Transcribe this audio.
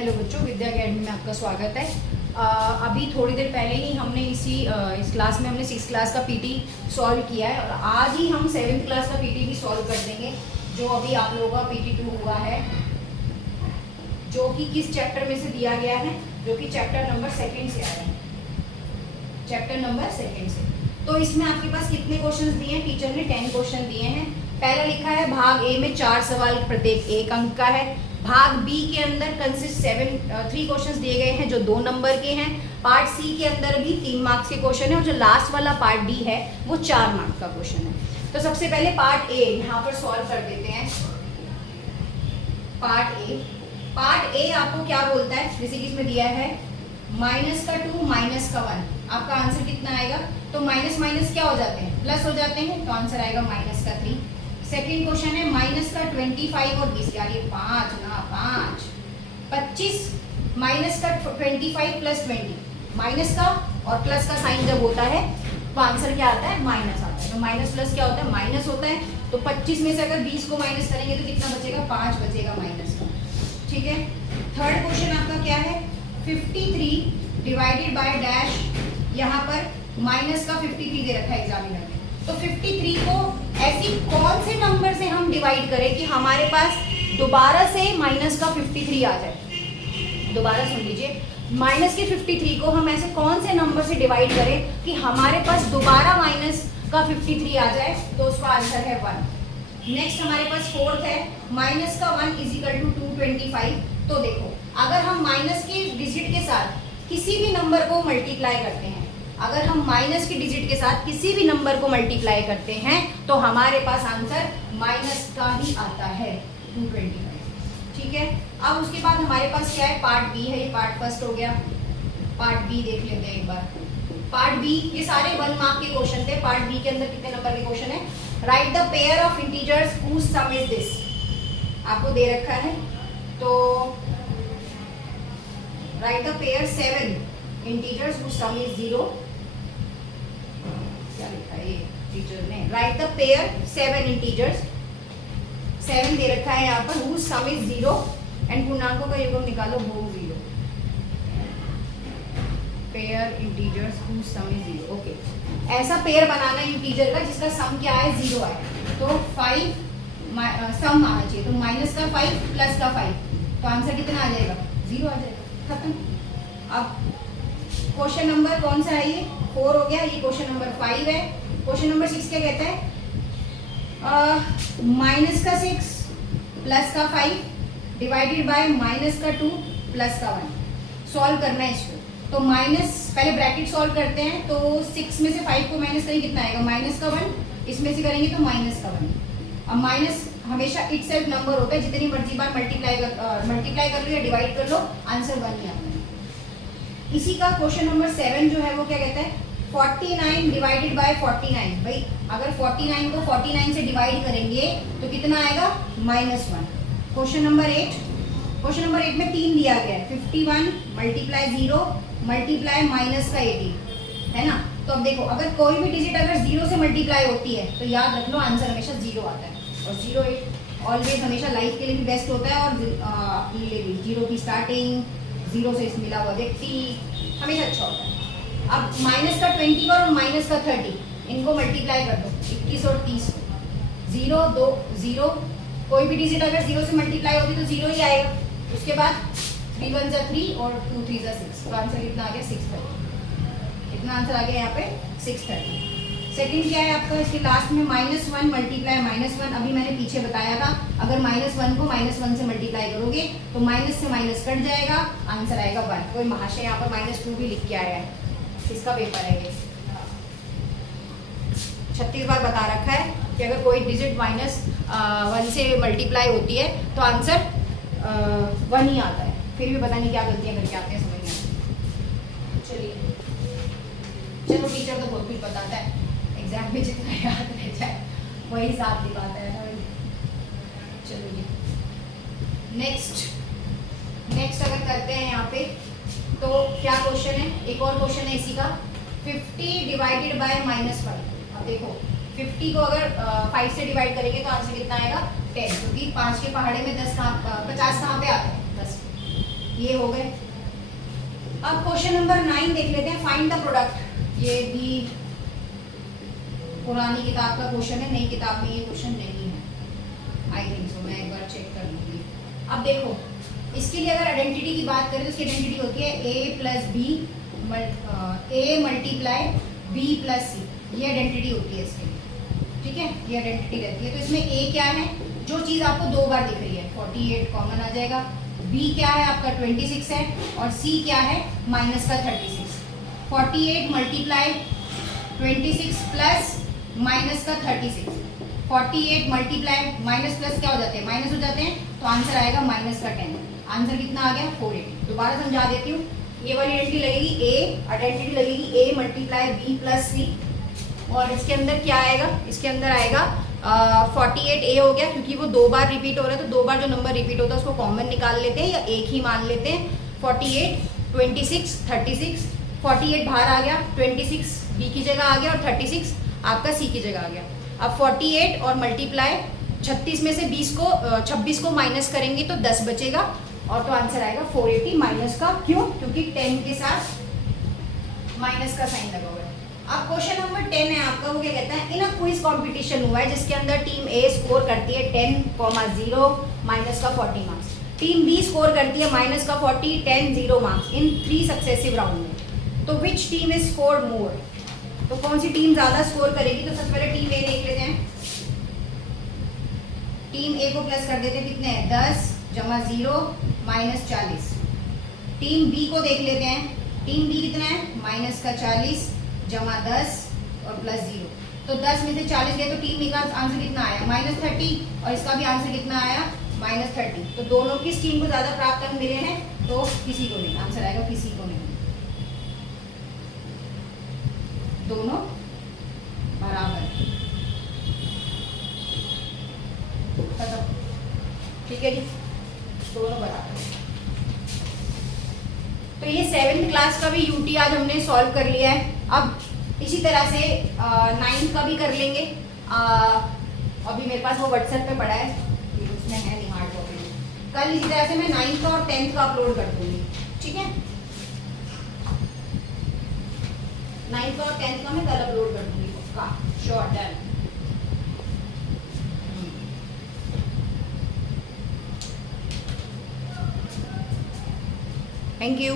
Hello बच्चों, विद्या academy में आपका स्वागत है। अभी थोड़ी देर पहले ही हमने इस क्लास में हमने 6th क्लास का पीटी सॉल्व किया है और आज ही हम 7th क्लास का पीटी भी सॉल्व कर देंगे, जो अभी आप लोगों का पीटी 2 हुआ है, जो कि किस चैप्टर में से दिया गया है, जो कि चैप्टर नंबर 2 से आया है, चैप्टर नंबर 2 से। तो इसमें आपके पास कितने क्वेश्चन दिए हैं? टीचर ने 10 क्वेश्चन दिए हैं। पहला लिखा है भाग ए में 4 सवाल, प्रत्येक 1 अंक का है। भाग बी के अंदर कंसिस्ट 3 क्वेश्चंस दिए गए हैं जो 2 नंबर के हैं। पार्ट सी के अंदर भी 3 मार्क्स के क्वेश्चन है और जो लास्ट वाला पार्ट डी है वो 4 मार्क्स का क्वेश्चन है। तो सबसे पहले पार्ट ए यहाँ पर सॉल्व कर देते हैं। पार्ट ए आपको क्या बोलता है? जैसे कि इसमें दिया है -2 -1, आपका आंसर कितना आएगा? तो माइनस माइनस क्या हो जाते हैं? प्लस हो जाते हैं, तो आंसर आएगा -3। सेकेंड क्वेश्चन है -25 और 20, यार ये 5 ना 5, 25 -25 + 20, माइनस का और प्लस का साइन जब होता है तो आंसर क्या आता है? माइनस आता है। तो माइनस प्लस क्या होता है? माइनस होता है। तो 25 में से अगर 20 को माइनस करेंगे तो कितना बचेगा? 5 बचेगा माइनस का। ठीक है। थर्ड क्वेश्चन आपका क्या है? 53 डिवाइडेड बाय डैश, यहाँ पर माइनस का 53 दे रखा है एग्जामिनर ने। तो 53 को ऐसी कौन से नंबर से हम डिवाइड करें कि हमारे पास दोबारा से माइनस का 53 आ जाए? दोबारा सुन लीजिए, माइनस के 53 को हम ऐसे कौन से नंबर से डिवाइड करें कि हमारे पास दोबारा माइनस का 53 आ जाए? तो उसका आंसर है 1। नेक्स्ट हमारे पास फोर्थ है -1 = 225। तो देखो, अगर हम माइनस के डिजिट के साथ किसी भी नंबर को मल्टीप्लाई करते हैं, अगर हम माइनस के डिजिट के साथ किसी भी नंबर को मल्टीप्लाई करते हैं तो हमारे पास आंसर माइनस का ही आता है, 225। ठीक है। अब उसके बाद हमारे पास क्या है? पार्ट बी है। ये पार्ट फर्स्ट हो गया। पार्ट बी देख लेते हैं एक बार। पार्ट बी, ये सारे 1 मार्क के क्वेश्चन थे। पार्ट बी के अंदर कितने नंबर के क्वेश्चन है? Write the pair of integers whose sum is this, आपको दे रखा है। तो write the pair 7 integers whose sum is 0। क्या लिखा है ये टीचर ने? राइट द पेयर 7 इंटीजर्स, 7 दे रखा है यहाँ पर, whose sum is 0 एंड पूर्णांकों का युग्म निकालो, वो 0। Pair integers whose sum is 0। Okay, ऐसा पेयर बनाना है इंटीजर का जिसका सम क्या है? 0 है। तो 5 सम आना चाहिए, तो माइनस का 5 प्लस का 5, तो आंसर कितना आ जाएगा? 0 आ जाएगा। खत्म। अब क्वेश्चन नंबर कौन सा है? ये 4 हो गया। ये क्वेश्चन नंबर 5 है। क्वेश्चन नंबर 6 क्या कहता है? -6 प्लस का 5 डिवाइडेड बाय -2 प्लस का 1। सॉल्व करना है इसको। तो माइनस, पहले ब्रैकेट सॉल्व करते हैं। तो 6 में से 5 को माइनस करेंगे, कितना आएगा? -1। इसमें से करेंगे तो -1। अब माइनस हमेशा इट सेल्फ नंबर होता है, जितनी मर्जी बार मल्टीप्लाई कर लो या डिवाइड कर लो, आंसर 1 ही आता है। इसी का क्वेश्चन नंबर 7 जो है वो क्या कहता है? 49 डिवाइडेड बाय 49। भाई अगर 49 को 49 से डिवाइड करेंगे तो कितना आएगा? -1। क्वेश्चन नंबर 8, क्वेश्चन नंबर 8 में 3 दिया गया है। 51 × 0 मल्टीप्लाई माइनस का 80, है ना? तो अब देखो, अगर कोई भी डिजिट अगर 0 से मल्टीप्लाई होती है तो याद रख लो आंसर हमेशा 0 आता है। और 0 ऑलवेज हमेशा लाइफ के लिए भी बेस्ट होता है और अपने लिए भी। 0 की स्टार्टिंग, 0 से मिला हुआ व्यक्ति हमेशा अच्छा होता है। अब माइनस का 21 और माइनस का 30, इनको मल्टीप्लाई कर दो, 21 और 30, 0 2 0। कोई भी डिजिट अगर 0 से मल्टीप्लाई होती तो 0 ही आएगा। उसके बाद 3 1 = 3 और 2 3 = 6। तो आंसर कितना आ गया? 630। कितना आंसर आ गया यहाँ पे? 630। सेकंड क्या है आपका? इसके लास्ट में -1 × -1। अभी मैंने पीछे बताया था, अगर -1 को -1 से मल्टीप्लाई करोगे तो माइनस से माइनस कट जाएगा, आंसर आएगा 1। कोई महाशय यहाँ पर -2 भी लिख के आया है, इसका पेपर है ये। 36 बार बता रखा है कि अगर कोई डिजिट -1 से मल्टीप्लाई होती है तो आंसर 1 ही आता है। फिर भी पता नहीं क्या गलतियाँ करके आते हैं, समझ नहीं आती। चलिए, चलो टीचर तो बहुत कुछ बताता है, एग्जाम में जितना याद रह जाए वही साथ दिखाता है ना। चलो जी, नेक्स्ट अगर करते हैं यहाँ पे तो क्या क्वेश्चन है? एक और क्वेश्चन है इसी का, 50 डिवाइडेड बाय -5। अब देखो, 50 को अगर 5 से डिवाइड करेंगे तो आंसर कितना आएगा? 10, क्योंकि 5 के पहाड़े में 50 कहाँ पे आता है? 10। ये हो गए। अब क्वेश्चन नंबर 9 देख लेते हैं, फाइंड द प्रोडक्ट। ये भी पुरानी किताब का क्वेश्चन है, नई किताब में ये क्वेश्चन नहीं है, आई थिंक सो, मैं एक बार चेक कर लूँगी। अब देखो, इसके लिए अगर आइडेंटिटी की बात करें तो इसकी आइडेंटिटी होती है a plus B, A multiply B plus C, ये आइडेंटिटी होती है इसके लिए, ठीक है, ये आइडेंटिटी रहती है। तो इसमें a क्या है, जो चीज़ आपको दो बार दिख रही है, 48 कॉमन आ जाएगा, b क्या है आपका 26 है, और c क्या है माइनस का 36। 48 मल्टीप्लाई 26 प्लस माइनस का 36, 48 मल्टीप्लाई माइनस प्लस क्या हो जाते हैं, माइनस हो जाते हैं, तो आंसर आएगा माइनस का 10। आंसर कितना आ गया 480। दोबारा समझा देती हूँ, ये वाली आइडेंटिटी लगेगी a, आइडेंटिटी लगेगी a मल्टीप्लाई b प्लस सी, और इसके अंदर क्या आएगा, इसके अंदर आएगा 48a हो गया, क्योंकि वो दो बार रिपीट हो रहा है, तो दो बार जो नंबर रिपीट होता है उसको कॉमन निकाल लेते हैं या एक ही मान लेते हैं। 48 26 36, 48 बाहर आ गया, 26 b की जगह आ गया, और 36 आपका c की जगह आ गया। अब 48 और मल्टीप्लाई 36 में से 26 को माइनस करेंगे तो 10 बचेगा, और तो आंसर आएगा 480 माइनस का, क्यों, क्योंकि 10 के साथ माइनस का साइन लगा हुआ है। अब क्वेश्चन नंबर 10 है आपका, वो क्या कहता है, इन अ क्विज कंपटीशन हुआ है जिसके अंदर टीम ए स्कोर करती है 10,0 माइनस का 40 मार्क्स, टीम बी स्कोर करती है माइनस का 40 10 0 मार्क्स इन 3 सक्सेसिव राउंड में। तो which team is scored more, तो कौन सी टीम ज्यादा स्कोर करेगी। तो सबसे पहले टीम ए देख लेते हैं, टीम ए को प्लस कर देते हैं, कितने हैं 10 जमा 0 माइनस 40। टीम बी को देख लेते हैं, टीम बी कितना है माइनस का 40 जमा 10 और प्लस 0, तो 10 में से 40 गए तो टीम बी का आंसर कितना आया -30, और इसका भी आंसर कितना आया -30। तो दोनों किस टीम को ज्यादा प्राप्त अंक मिले हैं, तो किसी को नहीं, आंसर आएगा किसी को नहीं, दोनों बराबर, ठीक है जी, दोनों बराबर। तो ये 7th क्लास का भी यूटी आज हमने सॉल्व कर लिया है। अब इसी तरह से 9th का भी कर लेंगे। अभी मेरे पास वो व्हाट्सएप पे पड़ा है, उसमें है नहीं हार्ड कॉपी, कल इसी तरह से मैं 9th का और 10th का अपलोड कर दूंगी, ठीक है, 9th का और 10th का मैं कल अपलोड कर दूंगी उसका, श्योर, डन। Thank you.